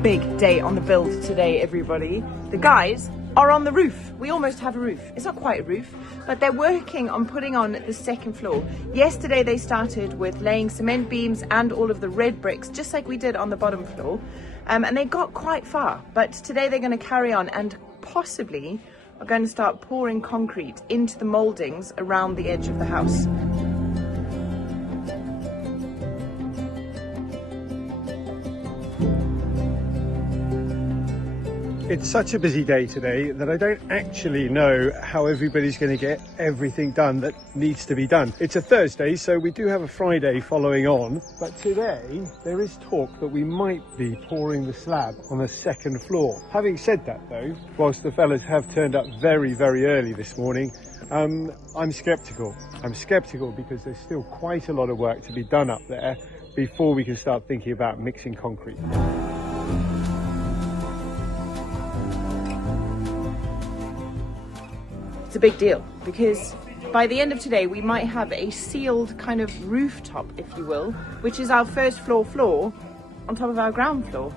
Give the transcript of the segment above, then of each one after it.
Big day on the build today, everybody. The guys are on the roof. We almost have a roof. It's not quite a roof, but they're working on putting on the second floor. Yesterday they started with laying cement beams and all of the red bricks, just like we did on the bottom floor. And they got quite far, but today they're going to carry on and possibly are going to start pouring concrete into the mouldings around the edge of the house. It's such a busy day today that I don't actually know how everybody's going to get everything done that needs to be done. It's a Thursday, so we do have a Friday following on, but today there is talk that we might be pouring the slab on the second floor. Having said that though, whilst the fellas have turned up very, very early this morning, I'm sceptical. I'm sceptical because there's still quite a lot of work to be done up there before we can start thinking about mixing concrete. It's a big deal because by the end of today we might have a sealed kind of rooftop, if you will, which is our first floor on top of our ground floor.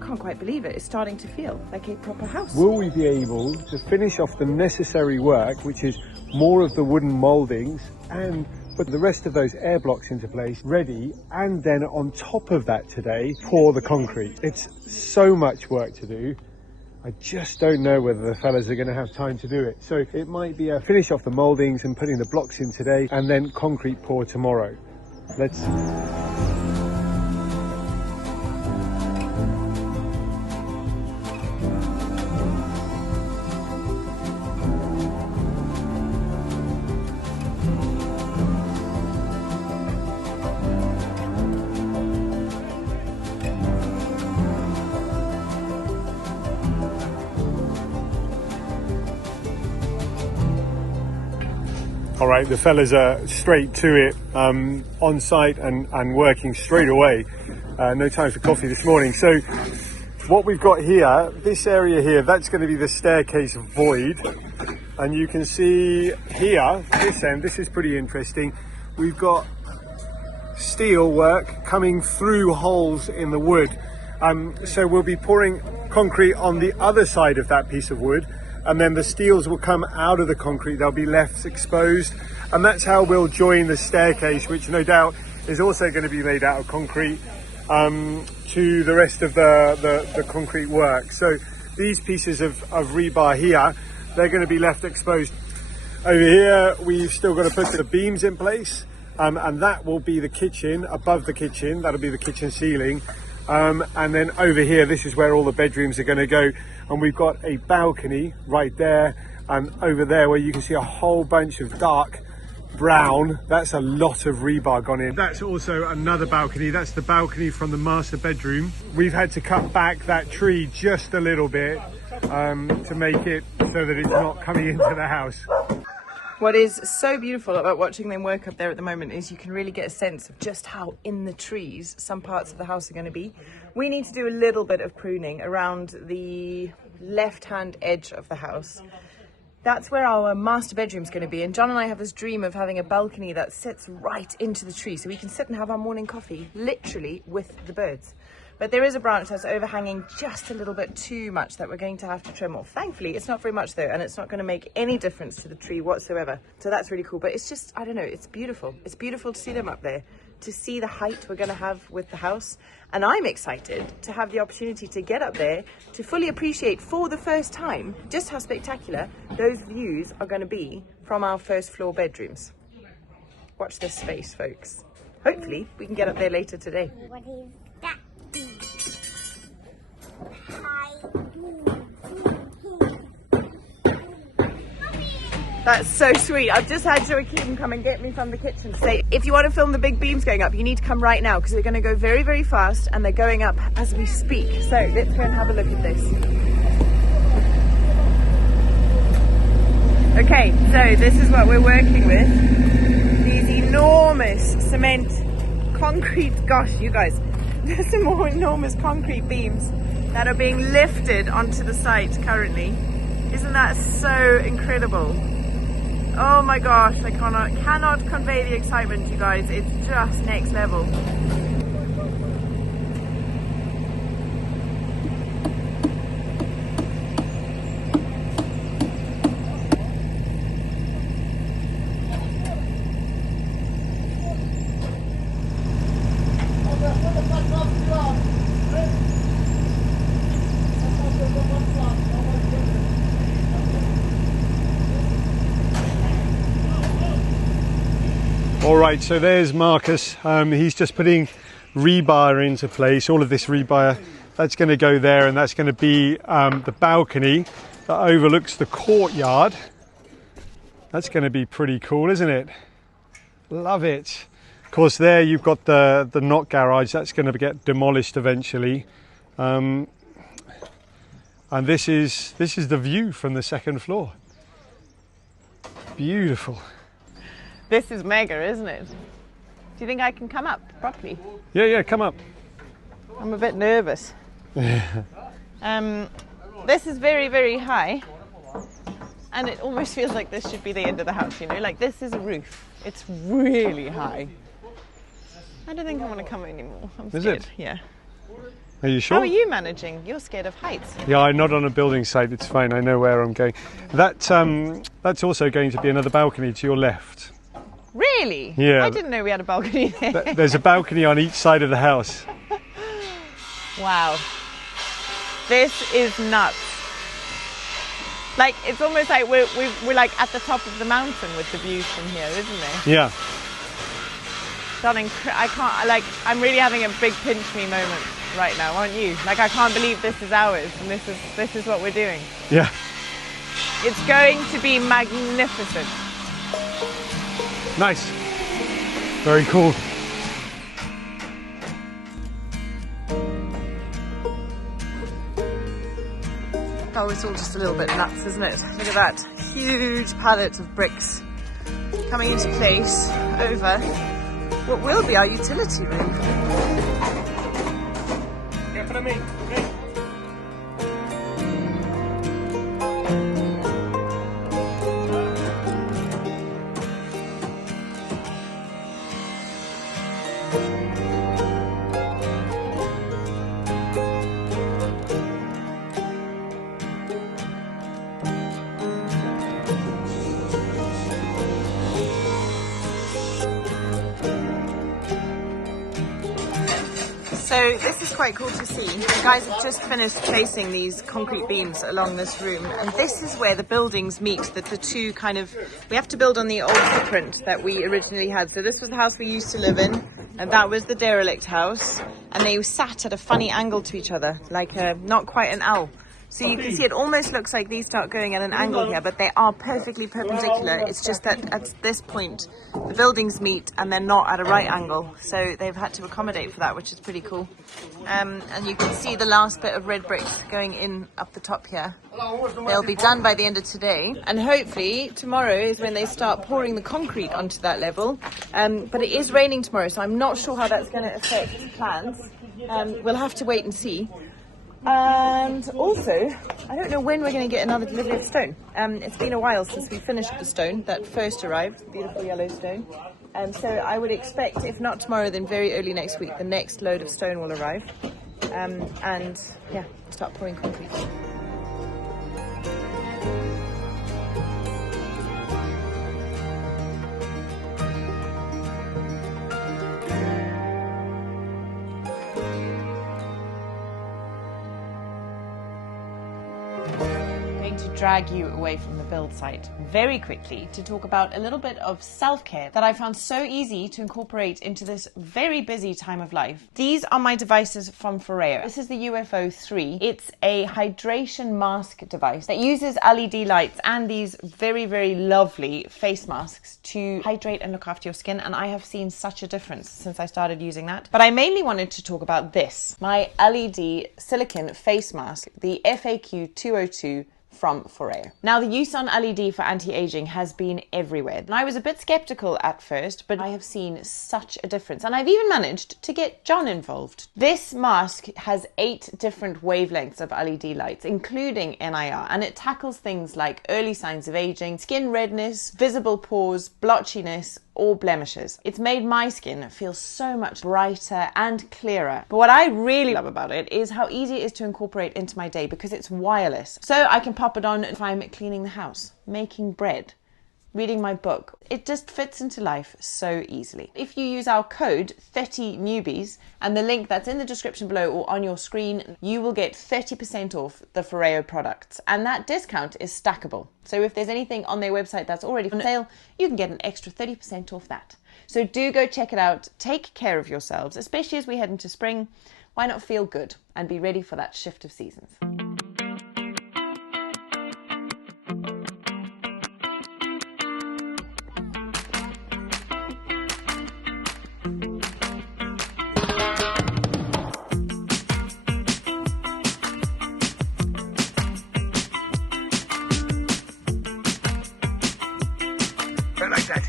Can't quite believe it. It's starting to feel like a proper house. Will we be able to finish off the necessary work, which is more of the wooden mouldings, and put the rest of those air blocks into place ready, and then on top of that today pour the concrete? It's so much work to do. I just don't know whether the fellas are going to have time to do it. So it might be a finish off the mouldings and putting the blocks in today and then concrete pour tomorrow. Let's see. All right, the fellas are straight to it, on site and working straight away. No time for coffee this morning. So what we've got here, this area here, that's going to be the staircase void. And you can see here, this end, this is pretty interesting. We've got steel work coming through holes in the wood. So we'll be pouring concrete on the other side of that piece of wood, and then the steels will come out of the concrete. They'll be left exposed, and that's how we'll join the staircase, which no doubt is also going to be made out of concrete, to the rest of the concrete work. So these pieces of rebar here, they're going to be left exposed. Over here we've still got to put the beams in place, and that will be the kitchen. Above the kitchen, that'll be the kitchen ceiling. And then over here, this is where all the bedrooms are going to go, and we've got a balcony right there and over there where you can see a whole bunch of dark brown. That's a lot of rebar gone in. That's also another balcony. That's the balcony from the master bedroom. We've had to cut back that tree just a little bit to make it so that it's not coming into the house. What is so beautiful about watching them work up there at the moment is you can really get a sense of just how in the trees some parts of the house are going to be. We need to do a little bit of pruning around the left-hand edge of the house. That's where our master bedroom is going to be, and John and I have this dream of having a balcony that sits right into the tree so we can sit and have our morning coffee literally with the birds. But there is a branch that's overhanging just a little bit too much that we're going to have to trim off. Thankfully, it's not very much though, and it's not going to make any difference to the tree whatsoever. So that's really cool. But it's just, I don't know, it's beautiful. It's beautiful to see them up there, to see the height we're going to have with the house. And I'm excited to have the opportunity to get up there to fully appreciate for the first time just how spectacular those views are going to be from our first floor bedrooms. Watch this space, folks. Hopefully, we can get up there later today. What is that? Hi. That's so sweet. I've just had Joachim come and get me from the kitchen to say, if you want to film the big beams going up, you need to come right now because they're going to go very, very fast and they're going up as we speak. So let's go and have a look at this. Okay, so this is what we're working with. These enormous cement, concrete, gosh, you guys, there's some more enormous concrete beams that are being lifted onto the site currently. Isn't that so incredible? Oh my gosh, I cannot convey the excitement, you guys. It's just next level. All right, so there's Marcus. He's just putting rebar into place. All of this rebar, that's going to go there, and that's going to be the balcony that overlooks the courtyard. That's going to be pretty cool, isn't it? Love it. Of course, there you've got the not garage. That's going to get demolished eventually. And this is the view from the second floor. Beautiful. This is mega, isn't it? Do you think I can come up properly? Yeah, come up. I'm a bit nervous. This is very, very high. And it almost feels like this should be the end of the house, you know? Like, this is a roof. It's really high. I don't think I want to come anymore. I'm scared. Is it? Yeah. Are you sure? How are you managing? You're scared of heights. Yeah, I'm not on a building site. It's fine. I know where I'm going. That's also going to be another balcony to your left. Really? Yeah. I didn't know we had a balcony there. There's a balcony on each side of the house. Wow. This is nuts. Like, it's almost like we're like at the top of the mountain with the views from here, isn't it? Yeah. Darling, I'm really having a big pinch me moment right now, aren't you? Like, I can't believe this is ours and this is what we're doing. Yeah. It's going to be magnificent. Nice. Very cool. Oh, it's all just a little bit nuts, isn't it? Look at that huge pallet of bricks coming into place over what will be our utility room. Yeah, for me. So this is quite cool to see. The guys have just finished placing these concrete beams along this room, and this is where the buildings meet, the two kind of, we have to build on the old footprint that we originally had. So this was the house we used to live in, and that was the derelict house, and they sat at a funny angle to each other, like not quite an L. So you can see it almost looks like these start going at an angle here, but they are perfectly perpendicular. It's just that at this point, the buildings meet and they're not at a right angle. So they've had to accommodate for that, which is pretty cool. And you can see the last bit of red bricks going in up the top here. They'll be done by the end of today. And hopefully tomorrow is when they start pouring the concrete onto that level. But it is raining tomorrow, so I'm not sure how that's going to affect plans. We'll have to wait and see. And also, I don't know when we're going to get another delivery of stone. It's been a while since we finished the stone that first arrived, the beautiful yellow stone. So I would expect, if not tomorrow, then very early next week, the next load of stone will arrive. And yeah, start pouring concrete. drag you away from the build site very quickly to talk about a little bit of self-care that I found so easy to incorporate into this very busy time of life. These are my devices from Foreo. This is the UFO 3. It's a hydration mask device that uses LED lights and these very, very lovely face masks to hydrate and look after your skin, and I have seen such a difference since I started using that. But I mainly wanted to talk about this, my LED silicone face mask, the FAQ 202 from Foreo. Now, the use on LED for anti-aging has been everywhere, and I was a bit skeptical at first, but I have seen such a difference, and I've even managed to get John involved. This mask has 8 different wavelengths of LED lights, including NIR, and it tackles things like early signs of aging, skin redness, visible pores, blotchiness, or blemishes. It's made my skin feel so much brighter and clearer. But what I really love about it is how easy it is to incorporate into my day because it's wireless. So I can pop it on if I'm cleaning the house, making bread, reading my book. It just fits into life so easily. If you use our code 30Newbys and the link that's in the description below or on your screen, you will get 30% off the Foreo products, and that discount is stackable. So if there's anything on their website that's already on sale, you can get an extra 30% off that. So do go check it out. Take care of yourselves, especially as we head into spring. Why not feel good and be ready for that shift of seasons? Like that.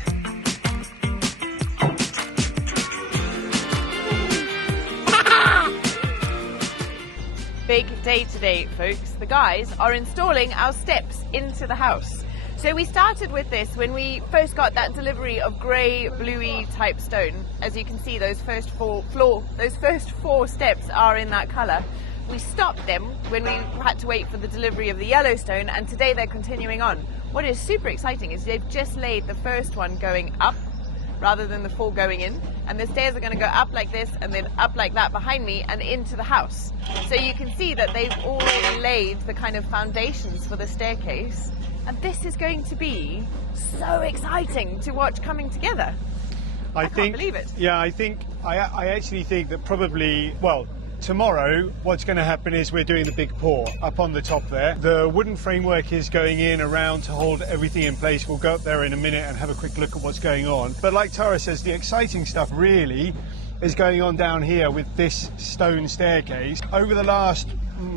Big day today, folks. The guys are installing our steps into the house. So we started with this when we first got that delivery of grey, bluey type stone. As you can see, those first four steps are in that colour. We stopped them when we had to wait for the delivery of the yellow stone, and today they're continuing on. What is super exciting is they've just laid the first one going up rather than the 4 going in, and the stairs are going to go up like this and then up like that behind me and into the house. So you can see that they've already laid the kind of foundations for the staircase, and this is going to be so exciting to watch coming together. I can't believe it. Yeah, I actually think that probably, well, tomorrow what's going to happen is we're doing the big pour up on the top there. The wooden framework is going in around to hold everything in place. We'll go up there in a minute and have a quick look at what's going on. But like Tara says, the exciting stuff really is going on down here with this stone staircase. Over the last,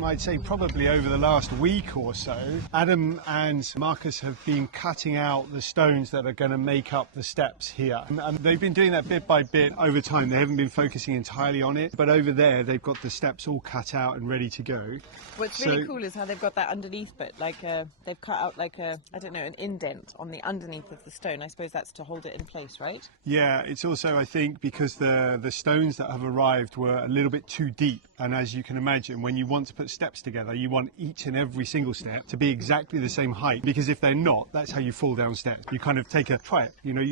I'd say probably over the last week or so, Adam and Marcus have been cutting out the stones that are going to make up the steps here. And they've been doing that bit by bit over time. They haven't been focusing entirely on it, but over there they've got the steps all cut out and ready to go. What's really cool is how they've got that underneath bit, like they've cut out like a, I don't know, an indent on the underneath of the stone. I suppose that's to hold it in place, right? Yeah, it's also, I think, because the stones that have arrived were a little bit too deep, and as you can imagine, when you want to put steps together, you want each and every single step to be exactly the same height, because if they're not, that's how you fall down stairs. You kind of try it, you know,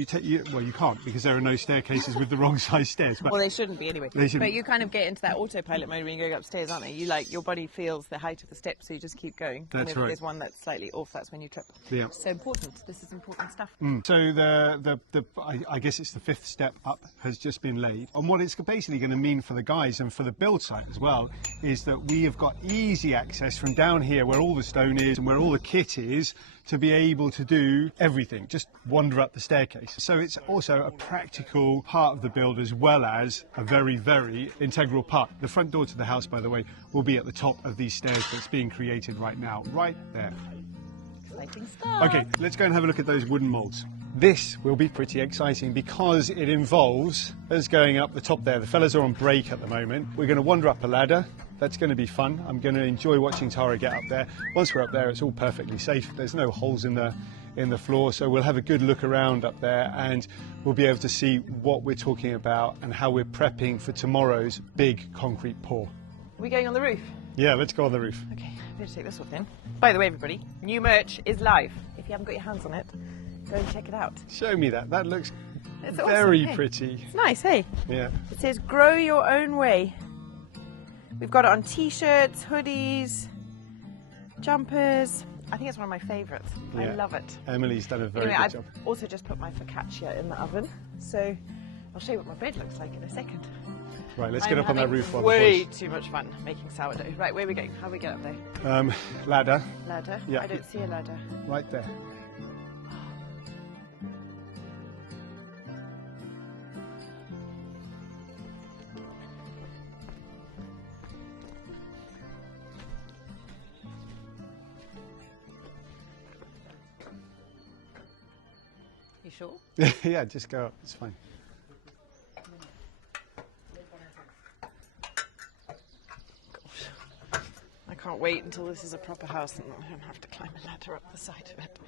well, you can't, because there are no staircases with the wrong size stairs. But well, they shouldn't be anyway. They shouldn't. But you kind of get into that autopilot mode when you're going upstairs, aren't you? Your body feels the height of the steps, so you just keep going. That's and if right. there's one that's slightly off, that's when you trip. Yeah. So important. This is important stuff. So I guess it's the 5th step up has just been laid. And what it's basically going to mean for the guys and for the build site as well is that we have got easy access from down here where all the stone is and where all the kit is to be able to do everything, just wander up the staircase. So it's also a practical part of the build as well as a very, very integral part. The front door to the house, by the way, will be at the top of these stairs that's being created right now, right there. Exciting stuff. Okay, let's go and have a look at those wooden moulds. This will be pretty exciting because it involves us going up the top there. The fellas are on break at the moment. We're going to wander up a ladder. That's going to be fun. I'm going to enjoy watching Tara get up there. Once we're up there, it's all perfectly safe. There's no holes in the floor, so we'll have a good look around up there and we'll be able to see what we're talking about and how we're prepping for tomorrow's big concrete pour. Are we going on the roof? Yeah, let's go on the roof. Okay, I'm going to take this off then. By the way, everybody, new merch is live. If you haven't got your hands on it, go and check it out. Show me that. That looks It's very awesome, hey? pretty. It's nice, hey? Yeah. It says grow your own way. We've got it on t-shirts, hoodies, jumpers, I think it's one of my favourites. I Yeah. love it. Emily's done a very Anyway, good I've job. also just put my focaccia in the oven, so I'll show you what my bread looks like in a second. Right, let's I'm get up on that having roof while the way boys... too much fun making sourdough. Right, where are we going? How do we get up there? Ladder, Ladder? Yeah. I don't see a ladder. right there. You sure? Yeah, just go up, it's fine. I can't wait until this is a proper house and I don't have to climb a ladder up the side of it.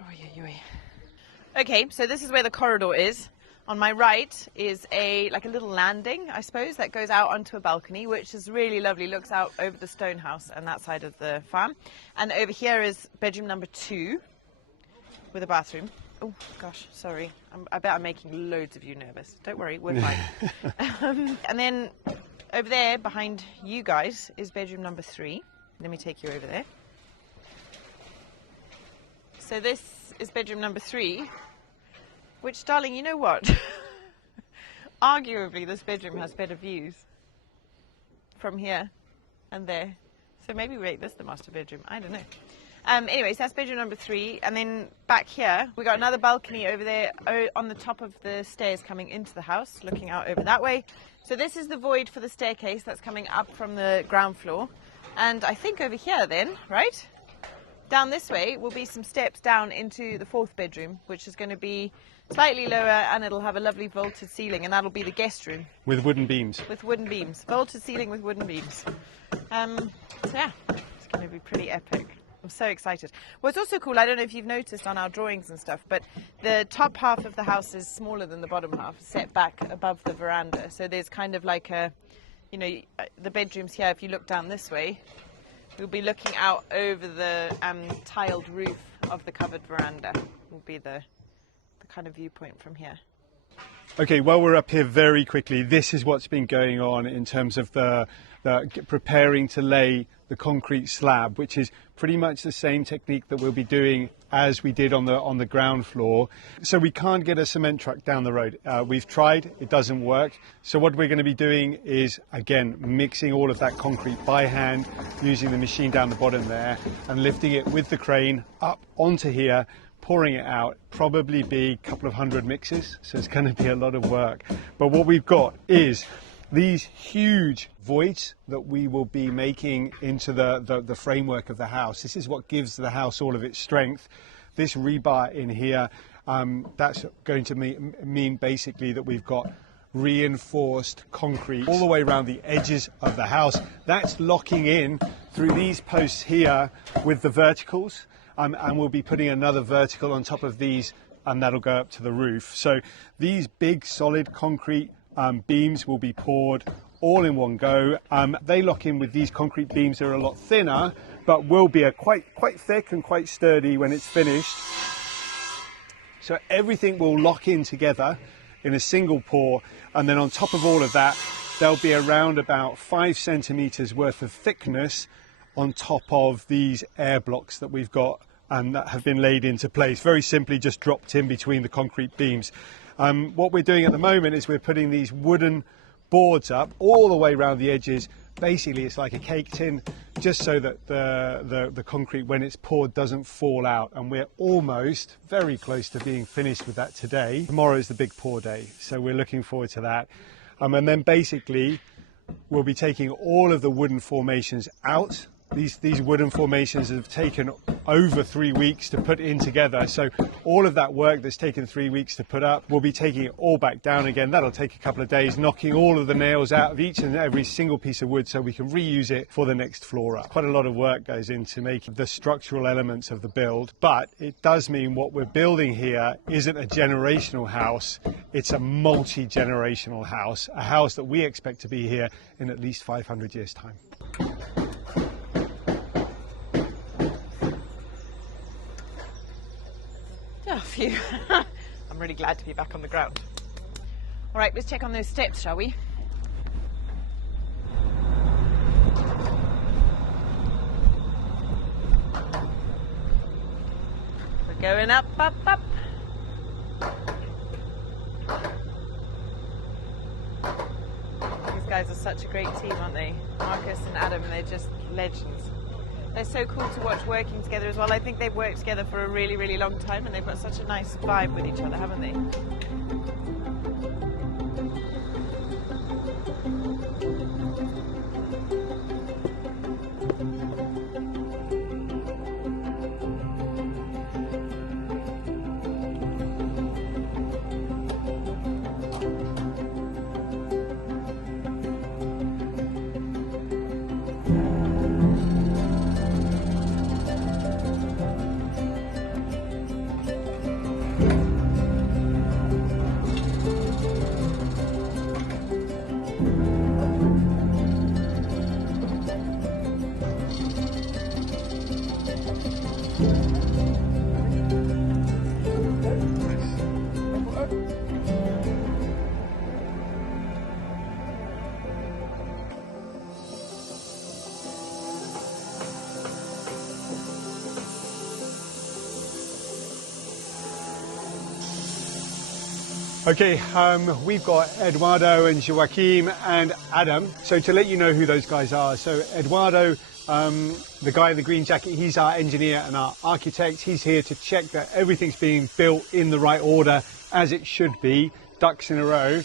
Oh, yeah, yeah. Okay, so this is where the corridor is. On my right is like a little landing, I suppose, that goes out onto a balcony, which is really lovely. Looks out over the stone house and that side of the farm. And over here is bedroom number 2 with a bathroom. Oh, gosh, sorry. I bet I'm making loads of you nervous. Don't worry, we're fine. And then over there, behind you guys, is bedroom number 3. Let me take you over there. So this is bedroom number 3, which, darling, you know what? Arguably, this bedroom has better views from here and there. So maybe we make this the master bedroom. I don't know. Anyways, that's bedroom number 3. And then back here, we got another balcony over there on the top of the stairs coming into the house, looking out over that way. So this is the void for the staircase that's coming up from the ground floor. And I think over here then, right? Down this way will be some steps down into the 4th bedroom, which is going to be slightly lower and it'll have a lovely vaulted ceiling, and that'll be the guest room. With wooden beams. With wooden beams. Vaulted ceiling with wooden beams. So yeah, it's going to be pretty epic. I'm so excited. What's also cool, I don't know if you've noticed on our drawings and stuff, but the top half of the house is smaller than the bottom half, set back above the veranda. So there's kind of like a, you know, the bedrooms here, if you look down this way, we'll be looking out over the tiled roof of the covered veranda. Will be the kind of viewpoint from here. Okay, while we're up here very quickly, this is what's been going on in terms of the preparing to lay the concrete slab, which is pretty much the same technique that we'll be doing as we did on the ground floor. So we can't get a cement truck down the road. We've tried, it doesn't work. So what we're going to be doing is, again, mixing all of that concrete by hand, using the machine down the bottom there, and lifting it with the crane up onto here, pouring it out. Probably be a couple of 100 mixes, so it's going to be a lot of work. But what we've got is these huge voids that we will be making into the framework of the house. This is what gives the house all of its strength. This rebar in here, that's going to mean basically that we've got reinforced concrete all the way around the edges of the house. That's locking in through these posts here with the verticals, and we'll be putting another vertical on top of these, and that'll go up to the roof. So these big solid concrete beams will be poured all in one go. They lock in with these concrete beams. They're a lot thinner, but will be quite thick and quite sturdy when it's finished. So everything will lock in together in a single pour, and then on top of all of that, there'll be around about 5 centimeters worth of thickness on top of these air blocks that we've got and that have been laid into place, very simply just dropped in between the concrete beams. What we're doing at the moment is we're putting these wooden boards up all the way around the edges. Basically, it's like a cake tin, just so that the concrete, when it's poured, doesn't fall out. And we're almost very close to being finished with that today. Tomorrow is the big pour day, so we're looking forward to that. And then basically, we'll be taking all of the wooden formations out. These wooden formations have taken over 3 weeks to put in together. So all of that work that's taken 3 weeks to put up, we'll be taking it all back down again. That'll take a couple of days, knocking all of the nails out of each and every single piece of wood so we can reuse it for the next floor up. Quite a lot of work goes into making the structural elements of the build, but it does mean what we're building here isn't a generational house. It's a multi-generational house, a house that we expect to be here in at least 500 years' time. Oh, phew. I'm really glad to be back on the ground. All right, let's check on those steps, shall we? Going up, up, up. These guys are such a great team, aren't they? Marcus and Adam, they're just legends. They're so cool to watch working together as well. I think they've worked together for a really, really long time, and they've got such a nice vibe with each other, haven't they? Okay, we've got Eduardo and Joaquim and Adam. So to let you know who those guys are, so Eduardo, the guy in the green jacket, he's our engineer and our architect. He's here to check that everything's being built in the right order, as it should be, ducks in a row.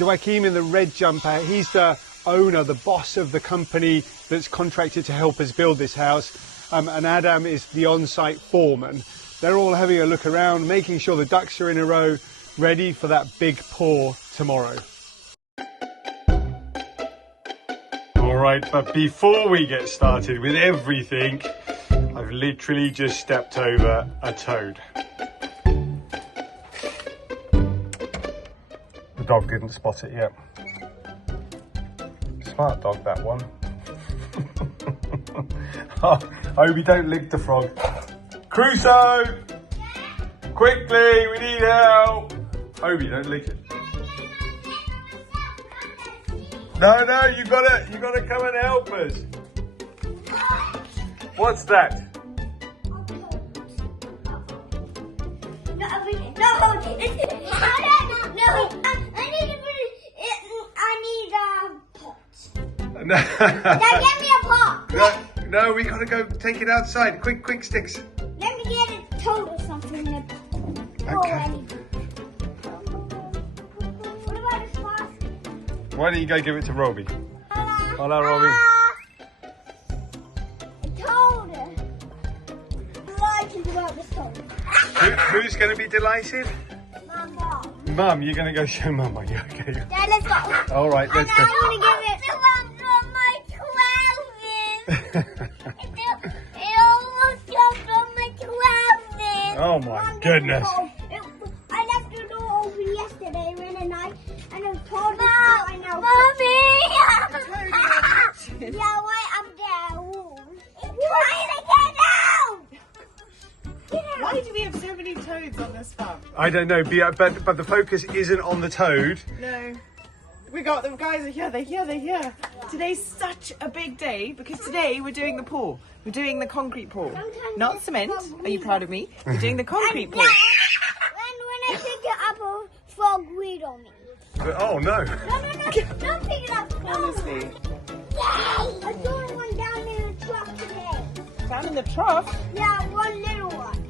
Joaquim in the red jumper, he's the owner, the boss of the company that's contracted to help us build this house. And Adam is the on-site foreman. They're all having a look around, making sure the ducks are in a row, ready for that big pour tomorrow. All right, but before we get started with everything, I've literally just stepped over a toad. The dog didn't spot it yet. Smart dog, that one. Oh, I hope you don't lick the frog. Crusoe! Quickly, we need help! Obi, don't lick it. No, you gotta come and help us. What's that? No, I need a pot. Now get me a pot. No, we gotta go take it outside. Quick sticks. Let me get a toad or something. Okay. What about this one? Why don't you go give it to Robbie? Hello, Robbie. A toad. Delighted about this toad. Who's going to be delighted? Mom. Mum, you're going to go show Mum, are you? Okay. Dad, let's go. All right, let's go. I'm going to give it to Mom from my trousers. It almost jumped on my trousers. Oh my goodness. I left the door open yesterday when the night and I told I know. Mommy! Yeah, right up there. It's trying to get out! Get out! Why do we have so many toads on this farm? I don't know, but the focus isn't on the toad. No. We got them, guys are here, they're here. Today's such a big day because today we're doing the pour. We're doing the concrete pour. Not cement. Are you proud of me? We're doing the concrete pour. When I pick it up, a frog weed on me. Oh no. No, don't pick it up. Honestly. Yay! I saw one down in the truck today. Down in the trough? Yeah, one little one.